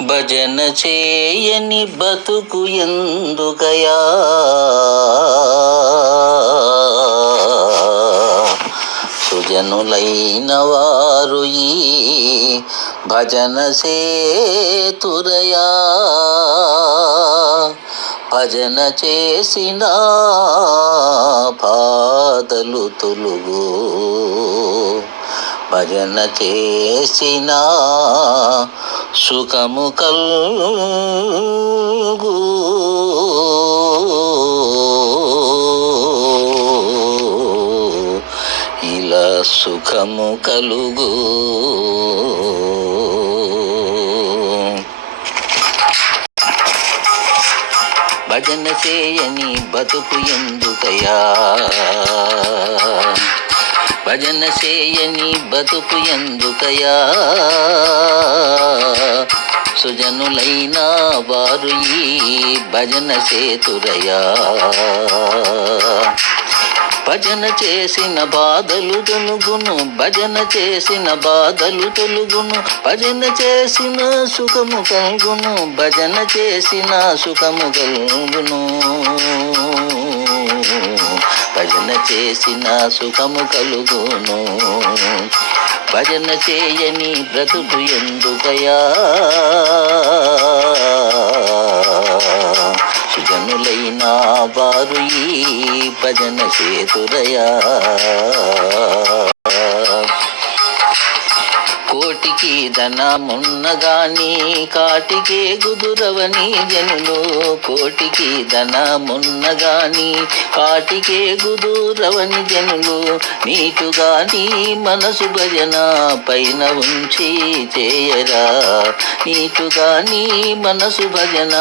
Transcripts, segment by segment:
భజన చేయని బతుకు ఎందుకయా? సుజనులైన వారు ఈ భజన సేతురయా? భజన చేసిన పాదలు తొలుగు. భజన చేసిన సుఖము కల్గు. ఇలా సుఖము కలుగు. భజన చేయని బతుకు ఎందుకయా భజన చేయని బతుకు ఎందుకయా సుజనులైన వారు ఈ భజన సేతురయా భజన చేసిన బాధలు తొలుగును భజన చేసిన బాధలు తొలుగును భజన చేసిన సుఖము కలుగును భజన చేసిన సుఖము కలుగును. భజన చేసిన సుఖము కలుగును. భజన చేయని బ్రతుకు ఎందుకయా సుజనులైన వారు ఈ భజన చేతురయా కోటికి ధనమున్నగాని కాటికే గుదురవని జనులు. కోటికి ధనమున్నగాని కాటికే గుదురవని జనులు. నీటుగా నీ మనసు భజన పైన ఉంచి చేయరా నీటుగా నీ మనసు భజన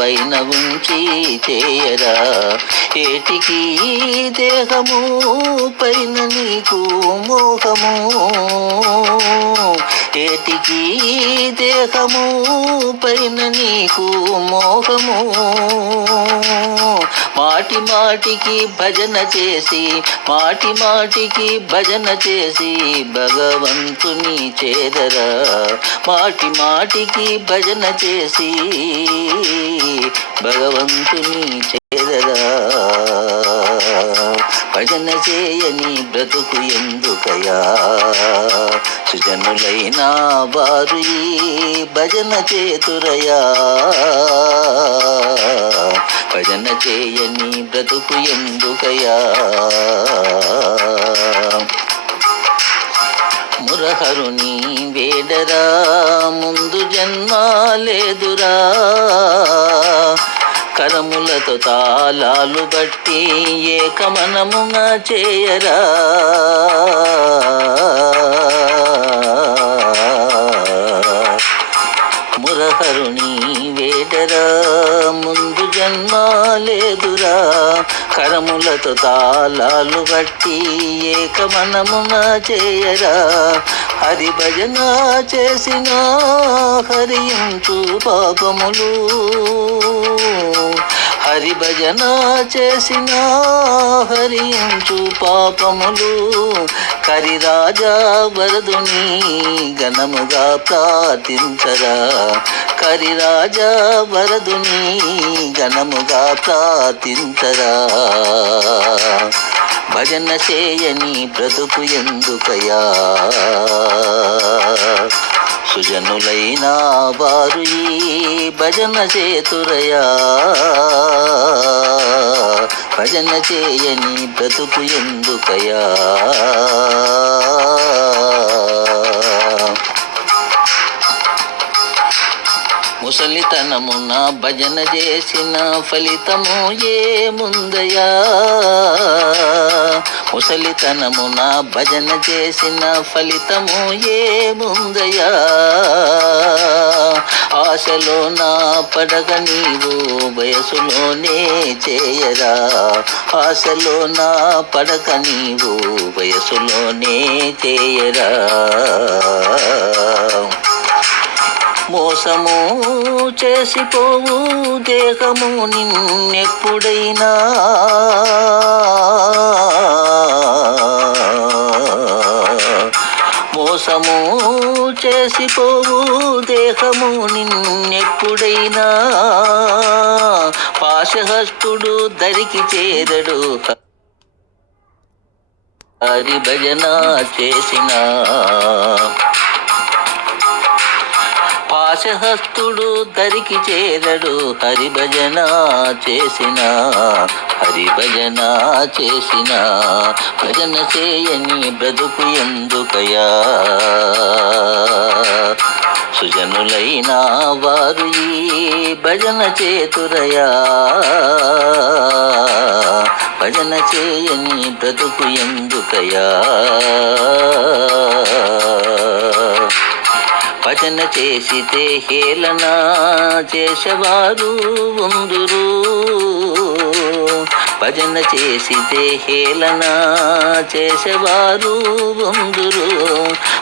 పైన ఉంచి చేయరా ఏటికి దేహము పైన నీకు మోహము? చేతికి దేహము పైన నీకు మోహము. మాటి మాటికి భజన చేసి మాటి మాటికి భజన చేసి భగవంతుని చేదరా. మాటి మాటికి భజన చేసి భగవంతుని భజన చేయని బ్రతుకు ఎందుకయా సుజనులైన వారు భజన చేతురయా భజన చేయని బ్రతుకు ఎందుకయా మురహరుని వేడరా ముందు జన్మ లేదురా. కరములతో తాళాలు బట్టి ఏకమనమున చేయరా. మురహరుణి వేడరా ముందు జన్మ లేదురా కరములతో తాళాలు బట్టి ఏకమనమున చేయరా. హరి భజన చేసిన హరియంతు పాపములు. హరి భజన చేసిన హరించు పాపములు. కరిరాజా వరదుని ఘనముగా ప్రార్థించరా. కరిరాజా వరదుని ఘనముగా ప్రార్థించరా. భజన చేయని బ్రతుకు ఎందుకయా సుజనులైన వారు ఈ భజన చేతురయా భజన చేయని బ్రతుకు ఎందుకయా ముసలితనమున భజన చేసిన ఫలితము ఏముందయా ముసలితనమున భజన చేసిన ఫలితము ఏముందయా ఆశలో నా పడగ నీవు వయసులోనే చేయరా? ఆశలో నా పడక నీవు వయసులోనే చేయరా? మోసము చేసిపోవు దేహము నిన్నెప్పుడైనా. మోసము చేసిపోవు దేహము నిన్నెప్పుడైనా. పాశహస్తుడు దరికి చేరడు. హరి భజన చేసినా. పాశహస్తుడు దరికి చేరడు హరిభజన చేసిన హరిభజన చేసిన భజన చేయని బ్రతుకు ఎందుకయా సుజనులైన వారు ఈ భజన చేతురయా భజన చేయని బ్రతుకు ఎందుకయా భజన చేసితే హేళన చేసేవారు ఉందురు. భజన చేసితే హేళన చేసేవారు ఉందురు.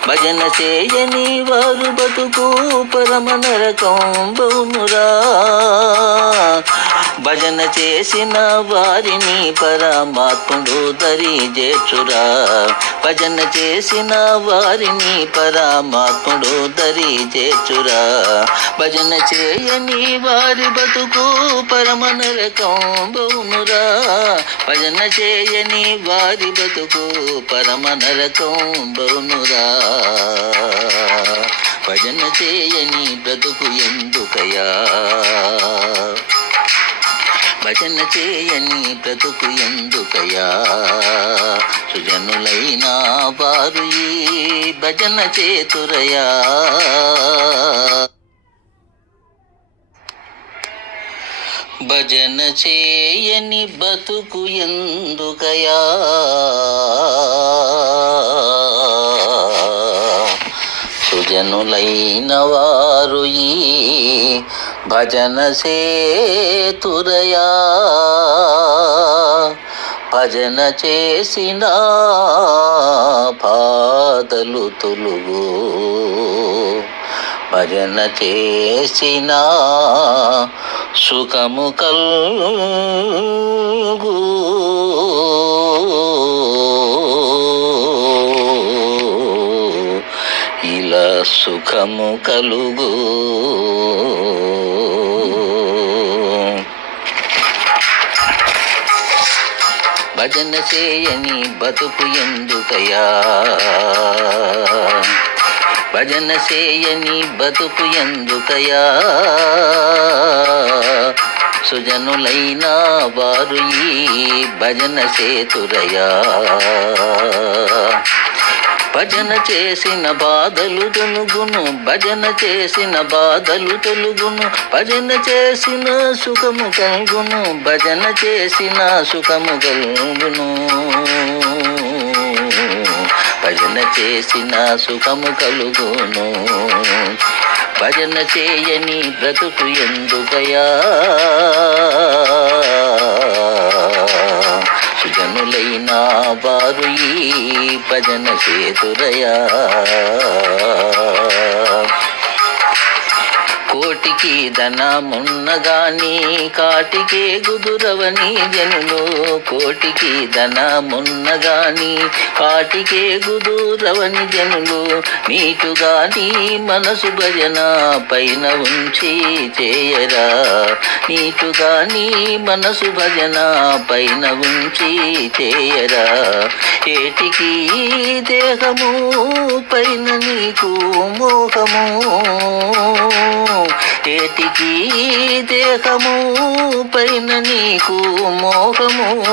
భజన చేయని వారు బతుకు పరమ నరకం బౌనురా భజన చేసిన వారిని పరమాత్ముడు దరి చేచురా భజన చేసిన వారిని పరమాత్ముడు దరి చేచురా భజన చేయని వారి బతుకు పరమ నరకం బౌనురా భజన చేయని వారి బతుకు పరమ నరకం బౌనురా భజన చేయని బ్రతుకు ఎందుకయా భజన చేయని బ్రతుకు ఎందుకయా సుజనులైన వారు ఈ భజన చేతురయా భజన చేయని బతుకు ఎందుకయా సుజనులైన వారు ఈ భజన సేతురయా భజన చేసిన బాధలు తొలుగు. భజన చేసిన సుఖము కల్గు. ఇలా సుఖము కలుగు. భజన చేయని బతుకు ఎందుకయా భజన చేయని బతుకు ఎందుకయా సుజనులైన వారు ఈ భజన సేతురయా భజన చేసిన బాధలు తొలుగును భజన చేసిన బాధలు తొలుగును భజన చేసిన సుఖము కలుగును భజన చేసిన సుఖము కలుగును. భజన చేసిన సుఖము కలుగును. భజన చేయని బ్రతుకు ఎందుకయా భజన చేతురయా కోటికి ధనమున్నగాని కాటికే గుదురవని జనులు. కోటికి ధనమున్నగాని కాటికే గుదురవని జనులు. నీటుగాని మనసు భజన పైన ఉంచి చేయరా. నీటుగాని మనసు భజన పైన ఉంచి చేయరా. ఏటికి దేహము పైన నీకు మోహము? చేతికి దేహము పైన నీకు మోహము.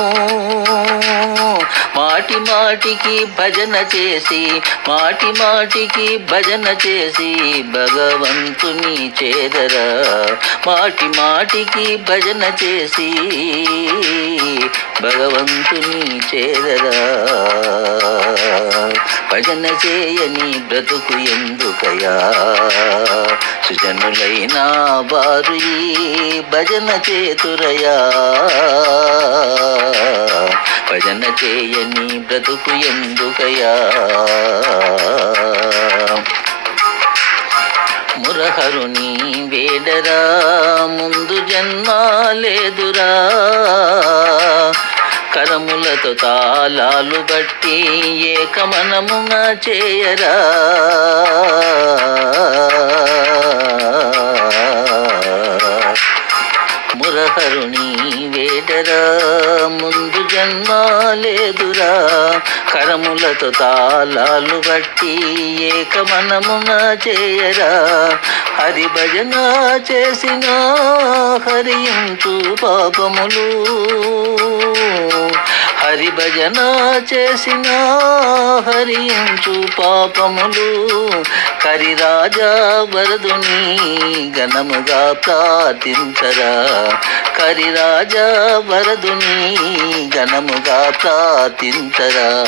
మాటి మాటికి భజన చేసి మాటి మాటికి భజన చేసి భగవంతుని చేదరా. మాటి మాటికి భజన చేసి భగవంతుని చేదరా. భజన చేయని బ్రతుకు ఎందుకయా సుజనులైన వారు భజన చేతురయా. భజన చేయని బ్రతుకు ఎందుకయా? మురహరుని వేడరా ముందు జన్మ లేదురా. కరములతో తాళాలు బట్టి ఏకమనమున చేయరా. మురహరుణీ వేడరా ముందు జన్మ లేదురా కరములతో తాళాలు బట్టి ఏకమనమున చేయరా. హరి భజన చేసిన హరియంతు పాపములు. హరి భజన చేసిన హరించు పాపములు. కరిరాజా వరదుని ఘనముగా ప్రార్థించరా. కరిరాజా వరదుని ఘనముగా ప్రార్థించరా.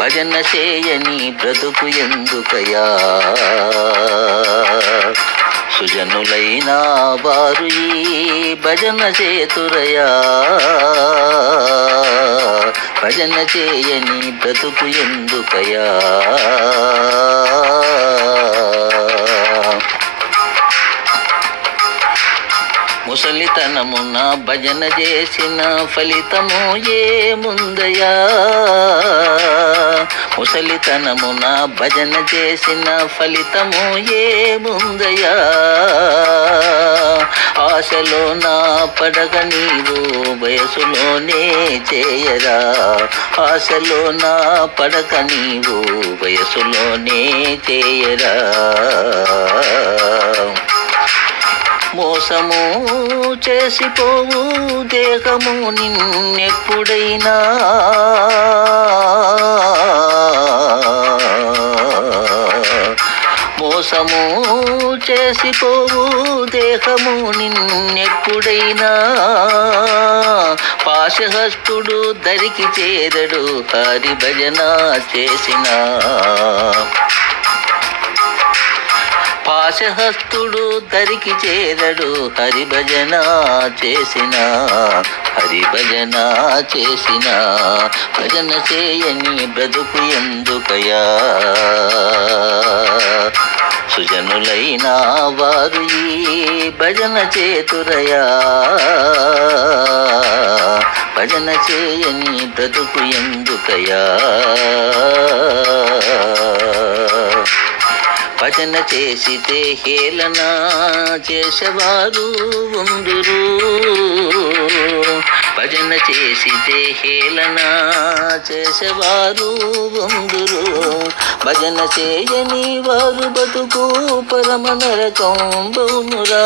భజన చేయని బ్రతుకు ఎందుకయా సుజనులైన వారు ఈ భజన చేతురయా. భజన చేయని బ్రతుకు ఎందుకయా. ముసలితనమున భజన చేసిన ఫలితము ముందయా. ముసలితనమున భజన చేసిన ఫలితము ఏముందయా ఆశలో నా పడగ నీవు వయసులోనే చేయరా? ఆశలో నా పడక నీవు వయసులోనే చేయరా? మోసము చేసిపోవు దేహము నిన్నెప్పుడైనా మోసము చేసిపోవు దేహము నిన్నెప్పుడైనా. పాశహస్తుడు దరికి చేరడు హరి భజన చేసినా. పాశహస్తుడు దరికి చేరడు హరిభజన చేసిన. హరిభజన చేసిన. భజన చేయని బ్రతుకు ఎందుకయా సుజనులైన వారు ఈ భజన చేతురయా. భజన చేయని బ్రతుకు ఎందుకయా. భజన చేసితే హేళన చేసేవారు ఉందురు. భజన చేసితే హేళన చేసేవారు ఉందురు భజన చేయని వారు బతుకు పరమ నరకం బౌనురా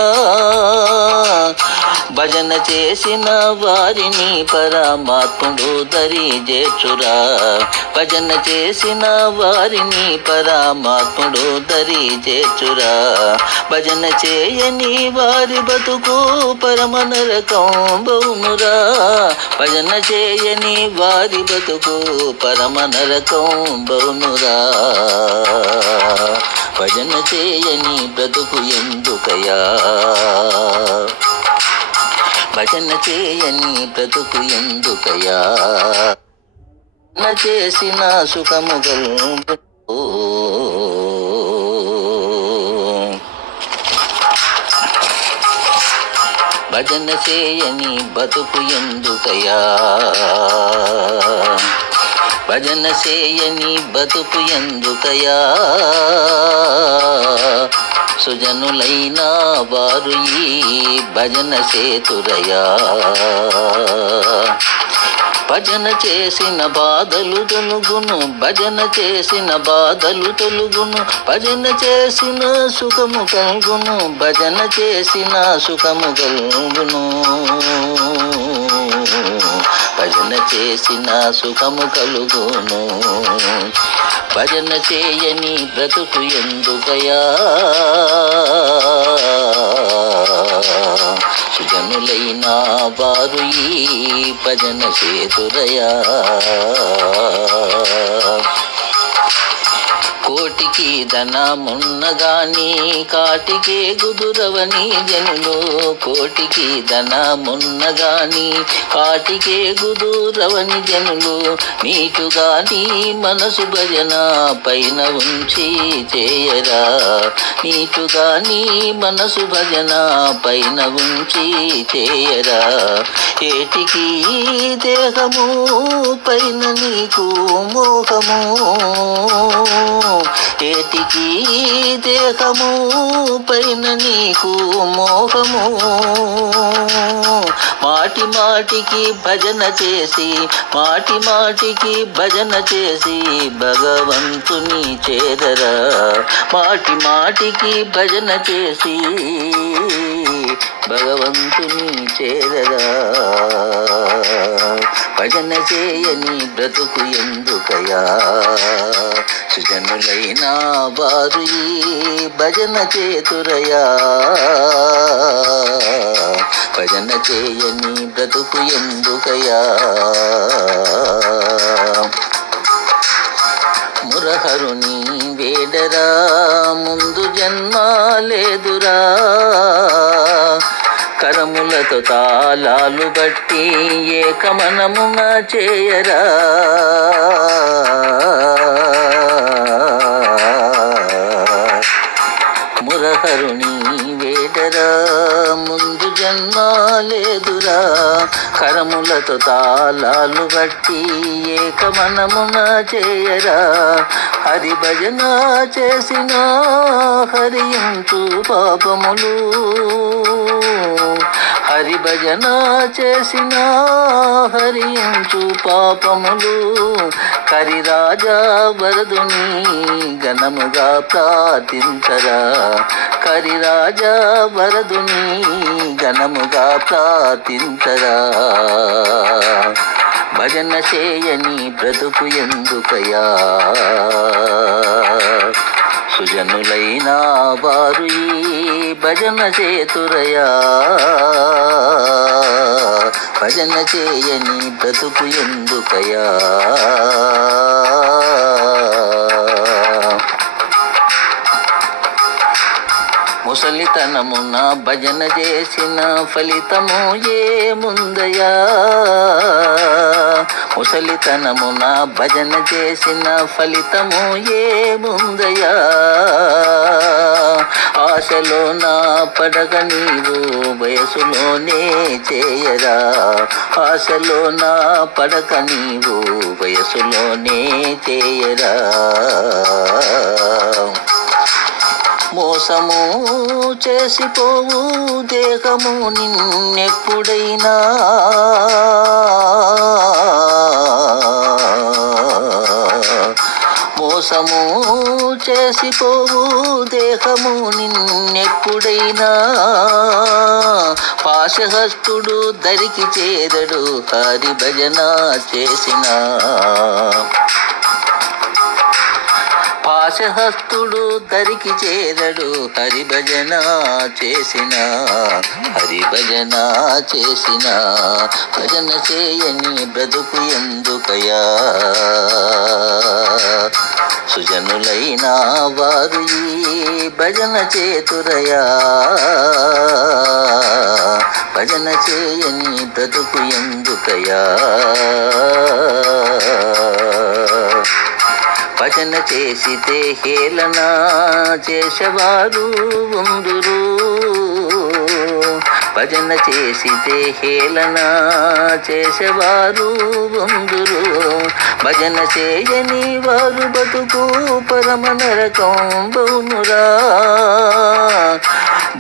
భజన చేసిన వారిని పరమాత్ముడు దరి చేచురా భజన చేసిన వారిని పరమాత్ముడు దరి చేచురా భజన చేయని వారి బతుకు పరమ నరకం బౌనురా భజన చేయని వారి బతుకు పరమ నరకం బౌనురా. భజన చేయని బ్రతుకు ఎందుకయా భజన చేయని బ్రతుకు ఎందుకయా చేసిన సుఖము భజన చేయని బతుకు ఎందుకయా భజన చేయని బతుకు ఎందుకయా సుజనులైన వారు ఈ భజన సేతురయా భజన చేసిన బాధలు తొలుగును భజన చేసిన బాధలు తొలుగును భజన చేసిన సుఖము కలుగును భజన చేసిన సుఖము కలుగును. భజన చేసిన సుఖము కలుగును. భజన చేయని బ్రతుకు ఎందుకయా సుజనులైన వారు ఈ భజన చేతురయా. కోటికి ధనమున్నగాని కాటికే గుదురవని జనులు. కోటికి ధనమున్నగాని కాటికే గుదురవని జనులు. నీటుగా నీ మనసు భజన పైన ఉంచి చేయరా. నీటుగా నీ మనసు భజన పైన ఉంచి చేయరా. ఏటికి దేహము పైన నీకు మోహము? చేతికి దేహము పైన నీకు మోహము. మాటి మాటికి భజన చేసి మాటి మాటికి భజన చేసి భగవంతుని చేదరా మాటి మాటికి భజన చేసి భగవంతుని చేరదా? భజన చేయని బ్రతుకు ఎందుకయా సుజనులైన వారు భజన చేతురయా భజన చేయని బ్రతుకు ఎందుకయా మురహరుని వేడరా ముందు జన్మ లేదురా. కరములతో తాళాలు బట్టి ఏకమనమున చేయరా. మురహరుణి ముందు లేదురా. కరములతో తాళాలు బట్టి ఏకమనమున చేయరా. హరి భజన చేసిన హరియంతు పాపములు. హరి భజన చేసిన హరించు పాపములు. కరిరాజా వరదుని ఘనముగా ప్రార్థించరా. కరిరాజా వరదుని ఘనముగా ప్రార్థించరా. భజన చేయని బ్రతుకు ఎందుకయా సుజనులైన వారు భజన చేతురయా. భజన చేయని బ్రతుకు ఎందుకయా. ముసలితనమున భజన చేసిన ఫలితము ముందయా. ముసలితనమున భజన చేసిన ఫలితము ఏముందయా ఆశలో నా పడగ నీవు వయసులోనే చేయరా? ఆశలో నా పడక నీవు వయసులోనే చేయరా? మోసము చేసిపోవు దేహము నిన్నెప్పుడైనా. మోసము చేసిపోవు దేహము నిన్నెప్పుడైనా. పాశహస్తుడు దరికి చేరడు హరి భజన చేసిన. పాశహస్తుడు దరికి చేరడు హరి భజన చేసిన. హరి భజన చేసిన. భజన చేయని బ్రతుకు ఎందుకయా సుజనులైన వారు ఈ భజన చేతురయా. భజన చేయని బ్రతుకు ఎందుకయా. భజన చేసితే హేళన చేసేవారు ఉందురు భజన చేసితే హేళన చేసేవారు ఉందురు భజన చేయని వారు బతుకు పరమ నరకంబునురా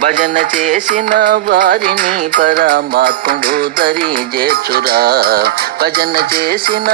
భజన చేసిన వారిని పరమాత్ముడు దరి చేర్చురా భజన చేసిన